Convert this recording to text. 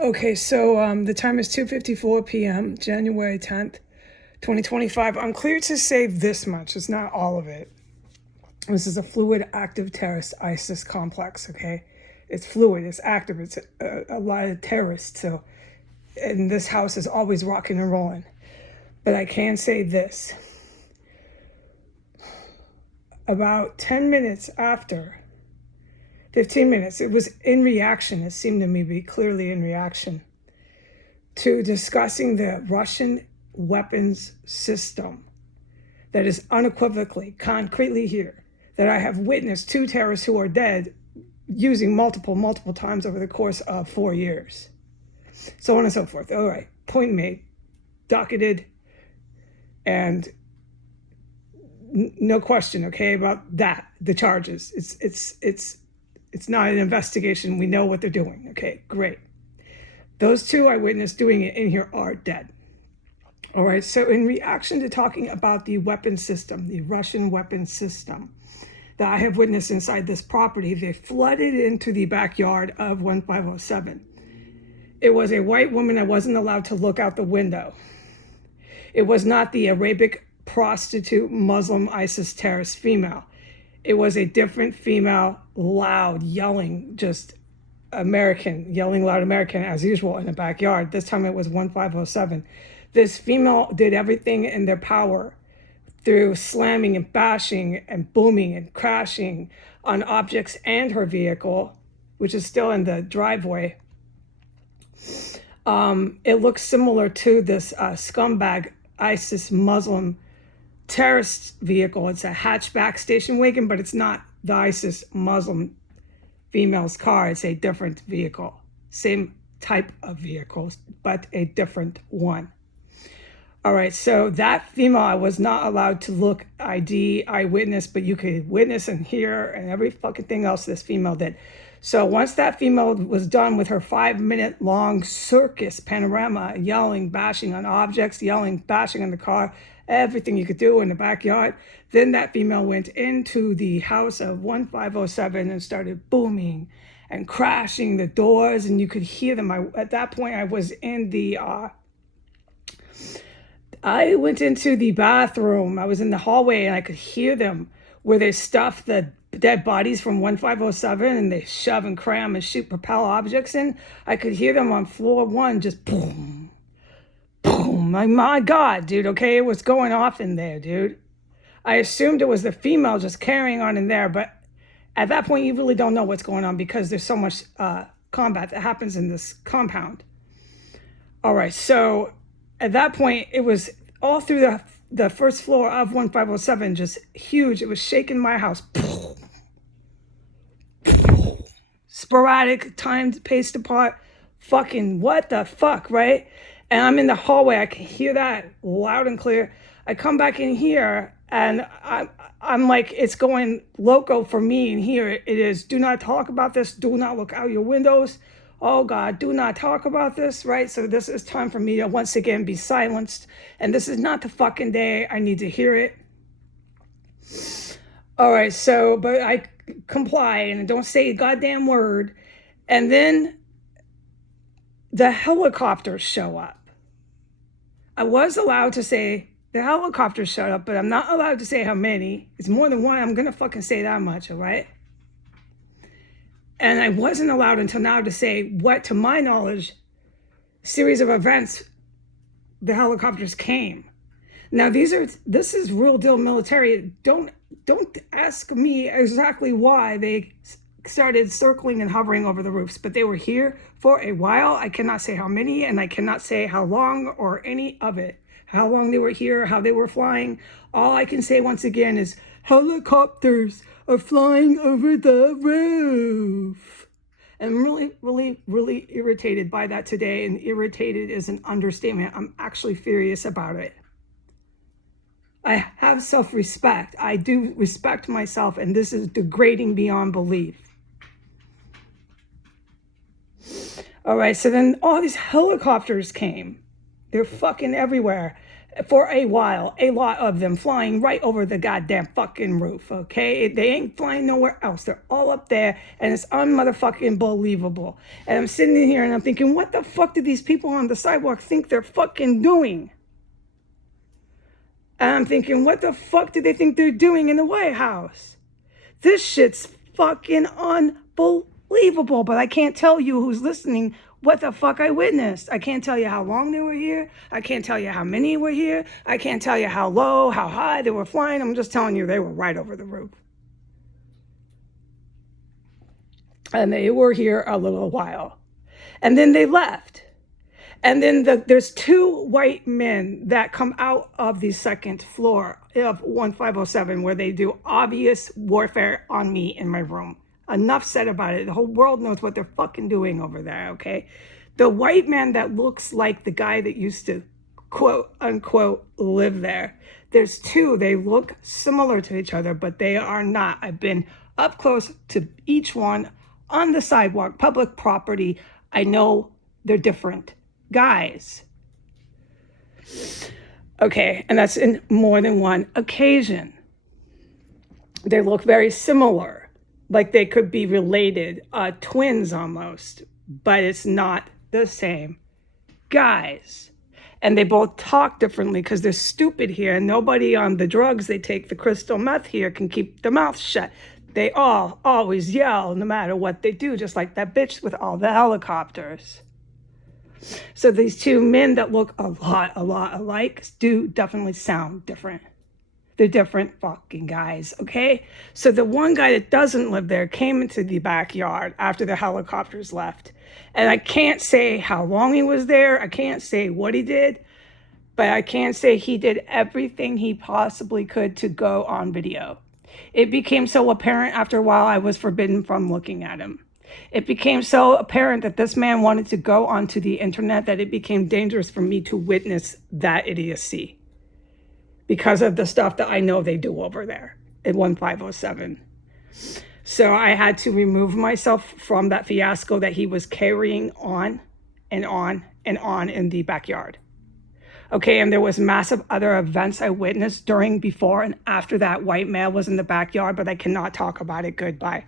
Okay, so the time is 2:54 p.m., January 10th, 2025. I'm clear to say this much. It's not all of it. This is a fluid active terrorist ISIS complex, okay? It's fluid, it's active, it's a lot of terrorists. So, and this house is always rocking and rolling. But I can say this. About 10 minutes after, 15 minutes, it was in reaction, it seemed to me to be clearly in reaction to discussing the Russian weapons system that is unequivocally, concretely here, that I have witnessed two terrorists who are dead using multiple times over the course of 4 years. So on and so forth. All right, point made, docketed, and no question, okay, about that, the charges. It's not an investigation. We know what they're doing. Okay, great. Those two I witnessed doing it in here are dead. All right, so in reaction to talking about the weapon system, the Russian weapon system that I have witnessed inside this property, they flooded into the backyard of 1507. It was a white woman. I wasn't allowed to look out the window. It was not the Arabic prostitute Muslim ISIS terrorist female. It was a different female, loud, yelling, just American, yelling loud American as usual in the backyard. This time it was 1507. This female did everything in their power through slamming and bashing and booming and crashing on objects and her vehicle, which is still in the driveway. It looks similar to this scumbag ISIS Muslim terrorist vehicle. It's a hatchback station wagon, but it's not the ISIS Muslim female's car. It's a different vehicle. Same type of vehicles, but a different one. All right, so that female, I was not allowed to look ID, eyewitness, but you could witness and hear and every fucking thing else this female did. So once that female was done with her 5-minute long circus panorama, yelling, bashing on objects, yelling, bashing on the car, everything you could do in the backyard, then that female went into the house of 1507 and started booming and crashing the doors, and you could hear them. At that point, I was in the... I went into the bathroom. I was in the hallway and I could hear them where they stuff the dead bodies from 1507 and they shove and cram and shoot propel objects in. I could hear them on floor 1 just boom, boom. My God, dude, okay? It was going off in there, dude. I assumed it was the female just carrying on in there, but at that point you really don't know what's going on because there's so much combat that happens in this compound. All right, so at that point, it was all through the first floor of 1507, just huge. It was shaking my house. Sporadic, timed, paced apart. Fucking what the fuck, right? And I'm in the hallway. I can hear that loud and clear. I come back in here, and I'm like, it's going loco for me in here. It is, do not talk about this. Do not look out your windows. Oh God, do not talk about this, right? So this is time for me to once again be silenced. And this is not the fucking day. I need to hear it. All right, so, but I comply and don't say a goddamn word. And then the helicopters show up. I was allowed to say the helicopters showed up, but I'm not allowed to say how many. It's more than one. I'm gonna fucking say that much, all right? And I wasn't allowed until now to say what, to my knowledge, series of events the helicopters came. Now this is real deal military. Don't ask me exactly why they started circling and hovering over the roofs, but they were here for a while. I cannot say how many, and I cannot say how long or any of it. How long they were here, how they were flying. All I can say once again is helicopters are flying over the roof. And I'm really irritated by that today. And irritated is an understatement. I'm actually furious about it. I have self-respect. I do respect myself, and this is degrading beyond belief. All right, so then all these helicopters came. They're fucking everywhere. for a while, a lot of them flying right over the goddamn fucking roof, okay? They ain't flying nowhere else. They're all up there, and it's unmotherfucking believable. And I'm sitting in here and I'm thinking, what the fuck do these people on the sidewalk think they're fucking doing? And I'm thinking, what the fuck do they think they're doing in the White House? This shit's fucking unbelievable, but I can't tell you who's listening what the fuck I witnessed. I can't tell you how long they were here. I can't tell you how many were here. I can't tell you how low, how high they were flying. I'm just telling you they were right over the roof. And they were here a little while. And then they left. And then there's two white men that come out of the second floor of 1507 where they do obvious warfare on me in my room. Enough said about it. The whole world knows what they're fucking doing over there, okay? The white man that looks like the guy that used to, quote unquote, live there. There's two. They look similar to each other, but they are not. I've been up close to each one on the sidewalk, public property. I know they're different guys. Okay, and that's in more than one occasion. They look very similar, like they could be related, twins almost, but it's not the same guys. And they both talk differently because they're stupid here, and nobody on the drugs they take, the crystal meth here, can keep their mouth shut. They all always yell no matter what they do, just like that bitch with all the helicopters. So these two men that look a lot alike do definitely sound different. They're different fucking guys, okay? So the one guy that doesn't live there came into the backyard after the helicopters left. And I can't say how long he was there. I can't say what he did. But I can say he did everything he possibly could to go on video. It became so apparent after a while I was forbidden from looking at him. It became so apparent that this man wanted to go onto the internet that it became dangerous for me to witness that idiocy because of the stuff that I know they do over there at 1507. So I had to remove myself from that fiasco that he was carrying on and on and on in the backyard. Okay, and there was massive other events I witnessed during, before, and after that white male was in the backyard, but I cannot talk about it. Goodbye.